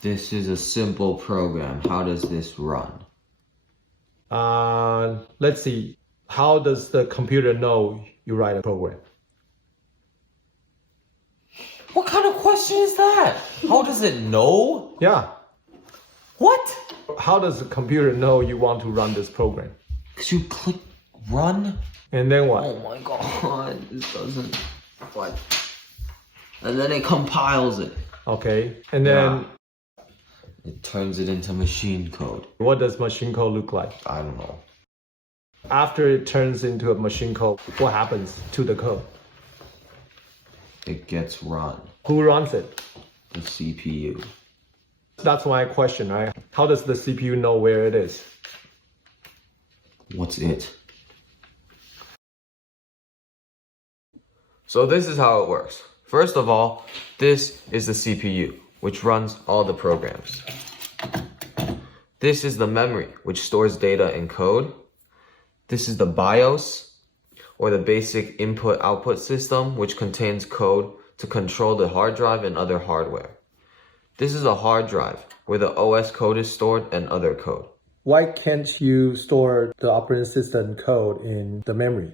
This is a simple program. How does this run? Let's see. How does the computer know you write a program? What kind of question is that? How does it know? Yeah. What? How does the computer know you want to run this program? Because you click run? And then what? Oh my god, this doesn't... What? And then it compiles it. Okay. And then It turns it into machine code. what does machine code look like? I don't know. After it turns into a machine code, what happens to the code? It gets run. Who runs it? The CPU. That's my question, right? How does the CPU know where it is? What's it? So this is how it works. First of all, this is the CPU, which runs all the programs. This is the memory, which stores data in code. This is the BIOS, or the basic input-output system, which contains code to control the hard drive and other hardware. This is a hard drive, where the OS code is stored and other code. Why can't you store the operating system code in the memory?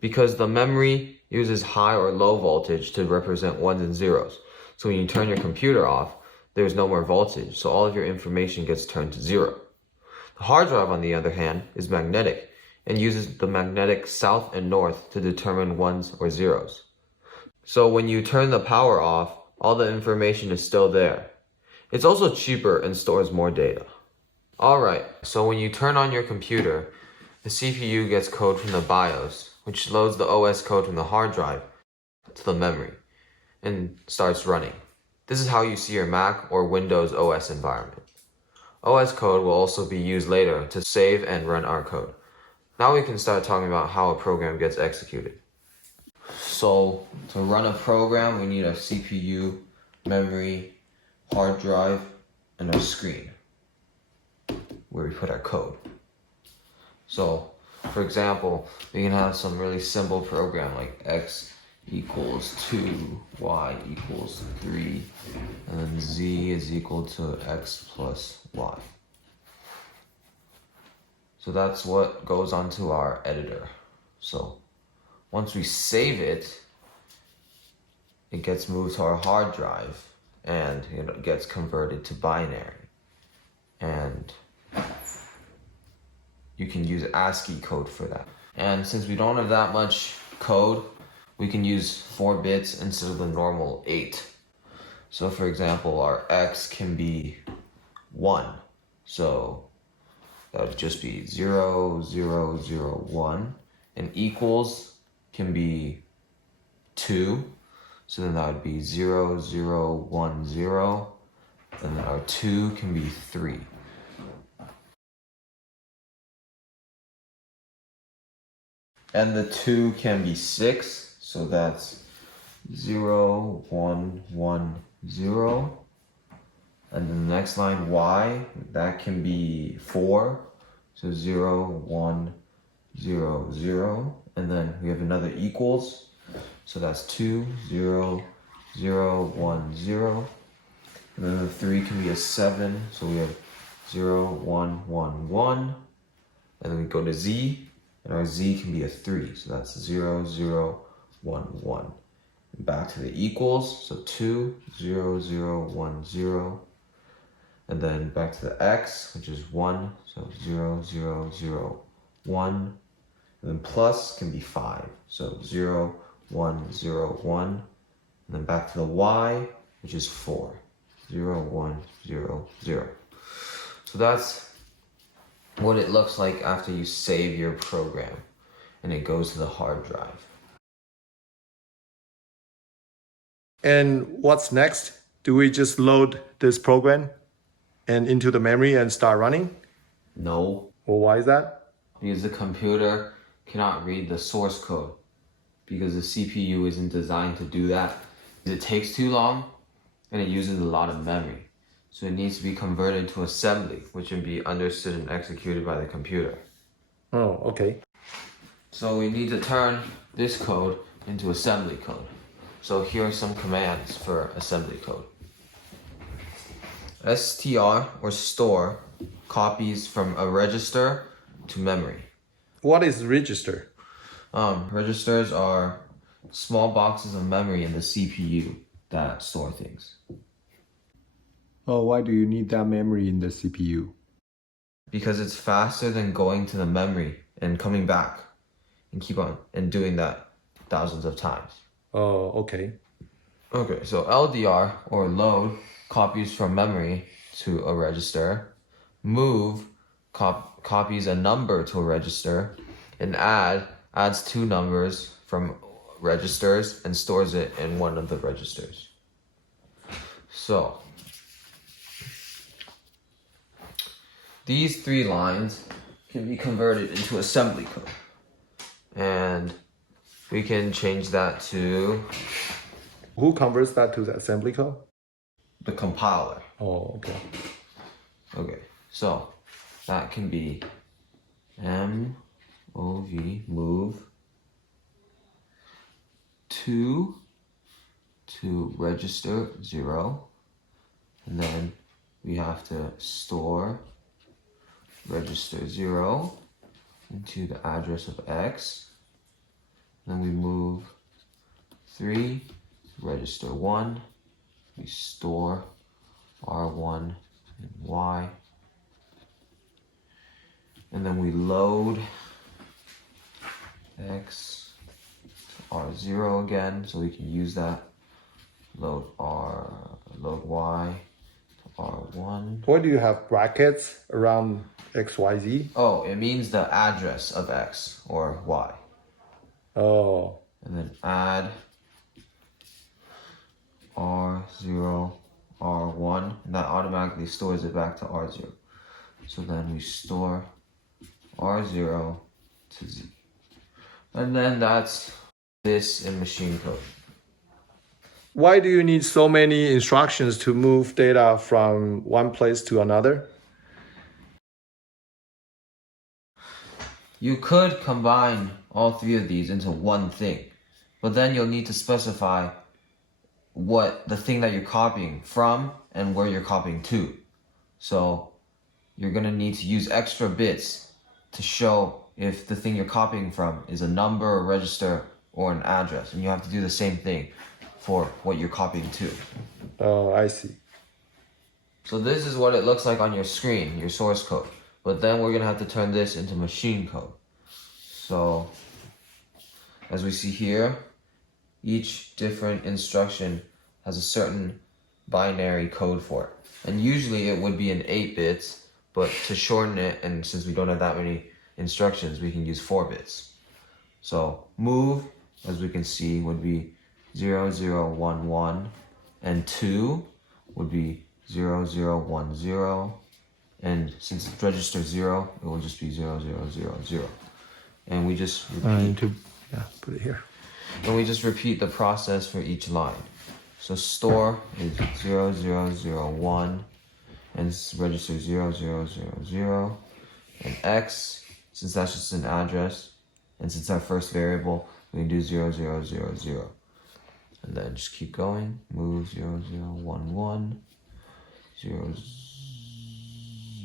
Because the memory uses high or low voltage to represent ones and zeros. So when you turn your computer off, there's no more voltage, so all of your information gets turned to zero. The hard drive, on the other hand, is magnetic and uses the magnetic south and north to determine ones or zeros. So when you turn the power off, all the information is still there. It's also cheaper and stores more data. Alright, so when you turn on your computer, the CPU gets code from the BIOS, which loads the OS code from the hard drive to the memory and starts running. This is how you see your Mac or Windows OS environment. OS code will also be used later to save and run our code. Now we can start talking about how a program gets executed. So to run a program, we need a CPU, memory, hard drive, and a screen where we put our code. So for example, we can have some really simple program like x equals 2, y equals 3, and then z is equal to x plus y. So that's what goes onto our editor. So once we save it, it gets moved to our hard drive and it gets converted to binary. And you can use ASCII code for that. And since we don't have that much code, we can use 4 bits instead of the normal 8. So for example, our x can be 1. So that would just be 0, 0, 0, 1. And equals can be 2. So then that would be 0, 0, 1, 0. And then our 2 can be 3. And the 2 can be 6, so that's 0, 1, 1, 0. And then the next line, y, that can be 4, so 0, 1, 0, 0. And then we have another equals, so that's 2, 0, 0, 1, 0. And then the 3 can be a 7, so we have 0, 1, 1, 1. And then we go to z. And our z can be a 3, so that's 0, 0, 1, 1. And back to the equals, so 2, 0, 0, 1, 0. And then back to the x, which is 1, so 0, 0, 0, 1. And then plus can be 5, so 0, 1, 0, 1. And then back to the y, which is 4, 0, 1, 0, 0. So that's what it looks like after you save your program and it goes to the hard drive. And what's next? Do we just load this program and into the memory and start running? No, Well, why is that? because the computer cannot read the source code because the CPU isn't designed to do that. It takes too long and it uses a lot of memory. So it needs to be converted to assembly, which can be understood and executed by the computer. Oh, okay. So we need to turn this code into assembly code. So here are some commands for assembly code. STR or store copies from a register to memory. What is register? Registers are small boxes of memory in the CPU that store things. Oh, why do you need that memory in the CPU? Because it's faster than going to the memory and coming back and keep on and doing that thousands of times. Oh, okay. Okay, so LDR or load copies from memory to a register, move copies a number to a register, and adds two numbers from registers and stores it in one of the registers. So these three lines can be converted into assembly code, and we can change that to Who converts that to the assembly code? the compiler. Oh, okay. Okay, so that can be move to register 0, and then we have to store register 0 into the address of X. Then we move 3 to register 1. We store R1 and Y. And then we load X to R0 again, so we can use that. Load Y to R1. Why do you have brackets around XYZ? Oh, it means the address of X or Y. Oh, And then add R0, R1, and that automatically stores it back to R0. So then we store R0 to Z. And then that's this in machine code. why do you need so many instructions to move data from one place to another? You could combine all three of these into one thing, but then you'll need to specify what the thing that you're copying from and where you're copying to. So you're gonna need to use extra bits to show if the thing you're copying from is a number, a register, or an address. And you have to do the same thing for what you're copying to. Oh, I see. So this is what it looks like on your screen, your source code. But then we're gonna have to turn this into machine code. So as we see here, each different instruction has a certain binary code for it. And usually it would be in 8 bits, but to shorten it, and since we don't have that many instructions, we can use 4 bits. So move, as we can see, would be 0, 0, 1, 1, and 2 would be 0, 0, 1, 0, and since it's register 0, it will just be 0, 0, 0, 0. And we just repeat, Put it here. and we just repeat the process for each line. So store is 0, 0, 0, 1, and register 0, 0, 0, 0, and X, since that's just an address, and since our first variable, we can do 0, 0, 0, 0. And then just keep going, move 0, 0, 1, 1, 0,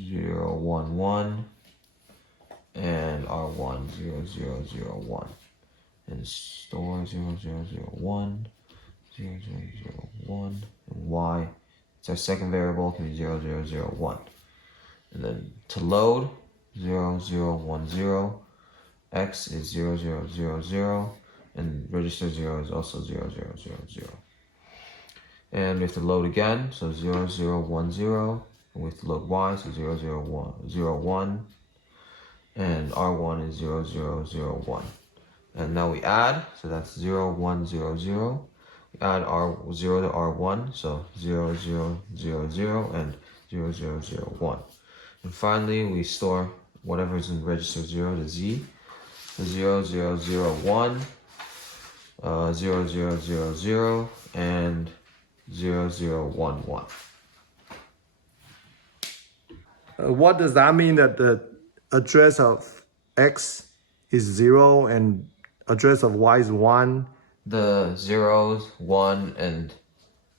0, 1, 1, and R1, 0, 0, 0, 1. And store 0, 0, 0, 1, 0, 0, 0, 1, and Y. It's our second variable, can be 0, 0, 0, 1. And then to load, 0, 0, 1, 0. X is 0, 0, 0, 0. And register 0 is also 0, 0, 0, 0. And we have to load again, so 0, 0, 1, 0. And we have to load Y, so 0, 0, 1, 0, 1. And R1 is 0, 0, 0, 1. And now we add, so that's 0, 1, 0, 0. We add R0 to R1, so 0, 0, 0, 0, and 0, 0, 0, 1. And finally, we store whatever is in register 0 to Z. So 0, 0, 0, 1, 0, 0, 0, 0, and 0, 0, 1, 1. What does that mean that the address of X is 0 and address of Y is 1? The 0s, 1, and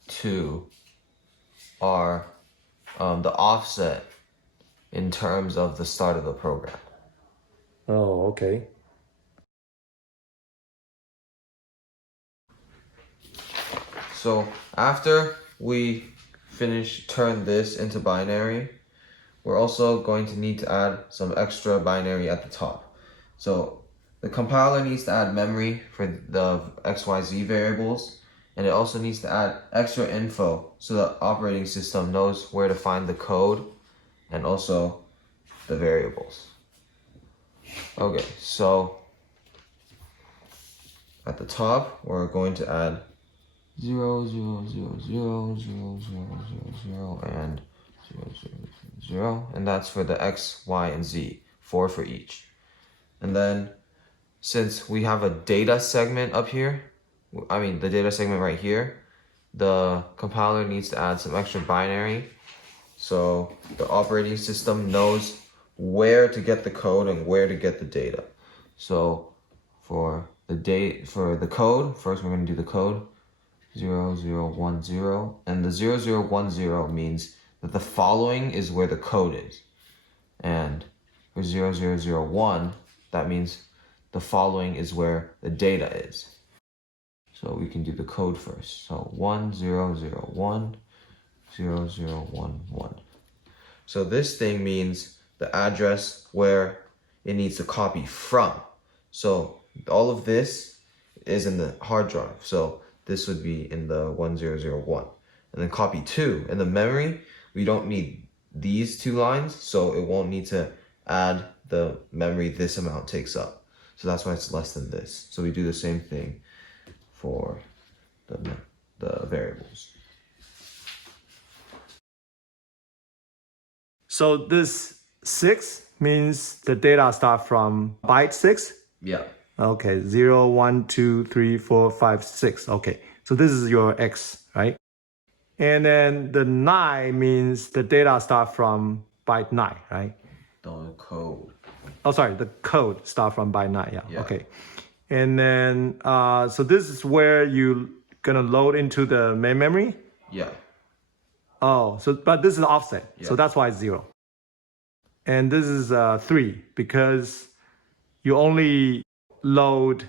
2 are the offset in terms of the start of the program. Oh, okay. So after we turn this into binary, we're also going to need to add some extra binary at the top. So the compiler needs to add memory for the XYZ variables, and it also needs to add extra info so the operating system knows where to find the code and also the variables. Okay, so at the top, we're going to add 0, 0, 0, 0, 0, 0, 0, 0, and 0, 0, 0, and that's for the X, Y, and Z, 4 for each. And then, since we have a data segment up here, the data segment right here, the compiler needs to add some extra binary so the operating system knows where to get the code and where to get the data. So for the code, first we're going to do the code 0010, and the 0010 means that the following is where the code is. And for 0001, that means the following is where the data is. So we can do the code first. So 1001, 0011. So this thing means the address where it needs to copy from. So all of this is in the hard drive. So this would be in the 1001. And then copy 2. In the memory, we don't need these 2 lines, so it won't need to add the memory this amount takes up. So that's why it's less than this. So we do the same thing for the variables. So this 6 means the data start from byte 6? Yeah. Okay, 0, 1, 2, 3, 4, 5, 6. Okay, so this is your X, right? And then the 9 means the data start from byte 9, right? The code. Oh, sorry, the code start from byte 9, Yeah. Okay. And then, so this is where you gonna load into the main memory? Yeah. Oh, but this is offset, so Yeah. that's why it's 0. And this is 3 because you only load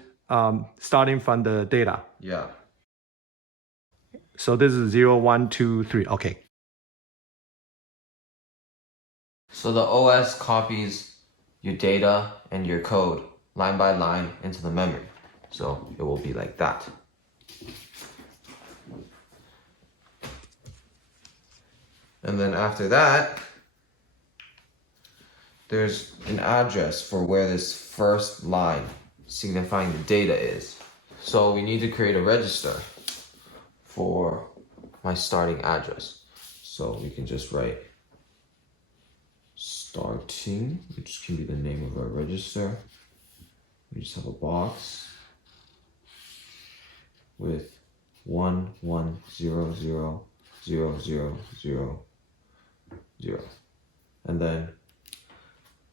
starting from the data. Yeah. So this is 0, 1, 2, 3. Okay. So the OS copies your data and your code line by line into the memory. So it will be like that. And then after that, there's an address for where this first line signifying the data is. So we need to create a register for my starting address. So we can just write starting, which can be the name of our register. We just have a box with 1, 1, 0, 0, 0, 0, 0, 0. And then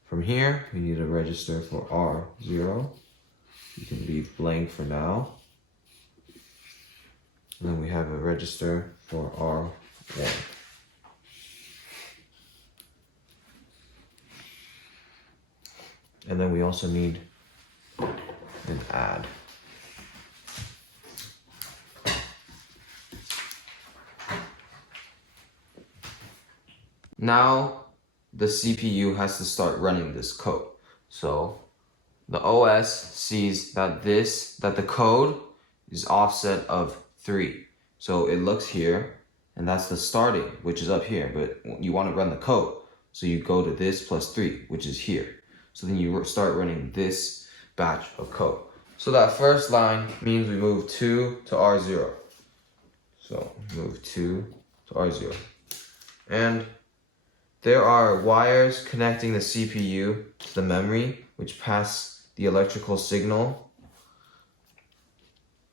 from here, we need a register for R0. You can leave blank for now. And then we have a register for R1. And then we also need an add. Now the CPU has to start running this code. So the OS sees that the code is offset of 3. So it looks here, and that's the starting, which is up here, but you want to run the code. So you go to this plus 3, which is here. So then you start running this batch of code. So that first line means we move 2 to R0. So move 2 to R0. And there are wires connecting the CPU to the memory, which pass the electrical signal.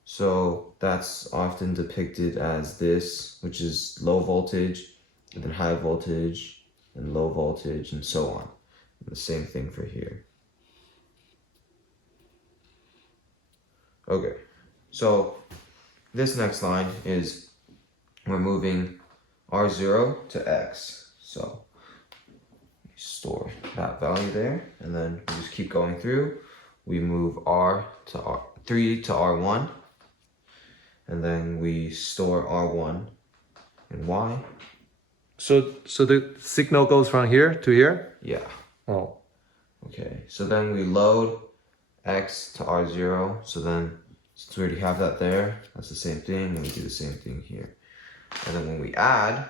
So that's often depicted as this, which is low voltage, and then high voltage, and low voltage, and so on. And the same thing for here. Okay, so this next line is we're moving R0 to X. So store that value there, and then we just keep going through. We move R3 to R1, and then we store R1 in Y. So the signal goes from here to here? Yeah. Oh. Okay, so then we load X to R0, so then since we already have that there, that's the same thing, and we do the same thing here. And then when we add,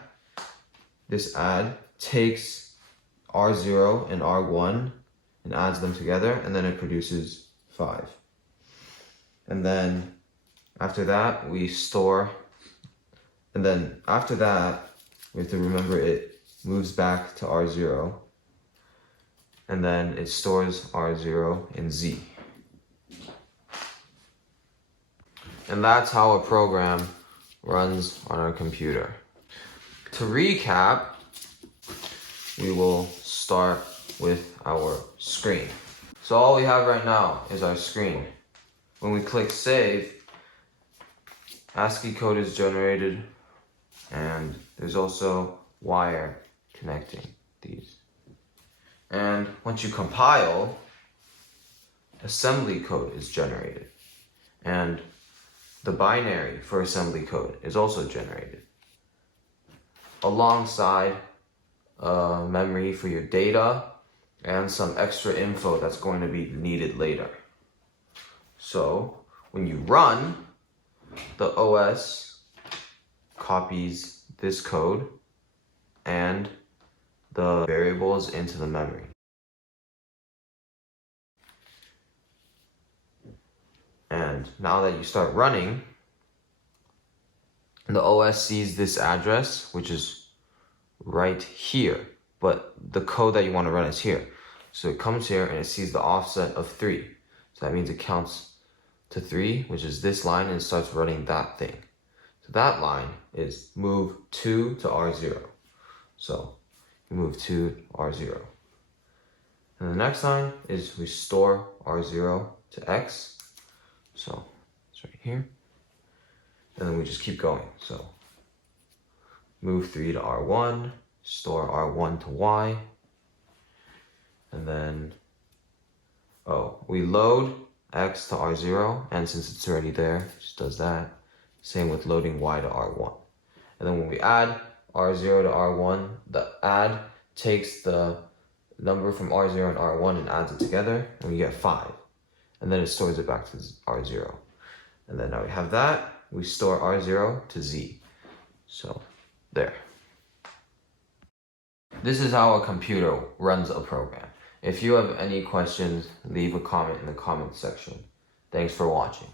this add takes R0 and R1 and adds them together, and then it produces 5. And then after that, we store, and then after that, we have to remember it moves back to R0, and then it stores R0 in Z. And that's how a program runs on our computer. To recap, we will start with our screen. So all we have right now is our screen. When we click save, ASCII code is generated, and there's also wire connecting these. And once you compile, assembly code is generated, and the binary for assembly code is also generated, alongside memory for your data and some extra info that's going to be needed later. So when you run, the OS copies this code and the variables into the memory. And now that you start running, the OS sees this address, which is right here, but the code that you want to run is here. So it comes here and it sees the offset of 3. So that means it counts to 3, which is this line, and it starts running that thing. So that line is move 2 to R0. So you move 2 to R0. And the next line is we store R0 to X. So it's right here. And then we just keep going. So move 3 to R1, store R1 to Y. And then, we load X to R0, and since it's already there, it just does that. Same with loading Y to R1. And then when we add R0 to R1, the add takes the number from R0 and R1 and adds it together, and we get 5. And then it stores it back to R0. And then now we have that, we store R0 to Z. So, there. This is how a computer runs a program. If you have any questions, leave a comment in the comment section. Thanks for watching.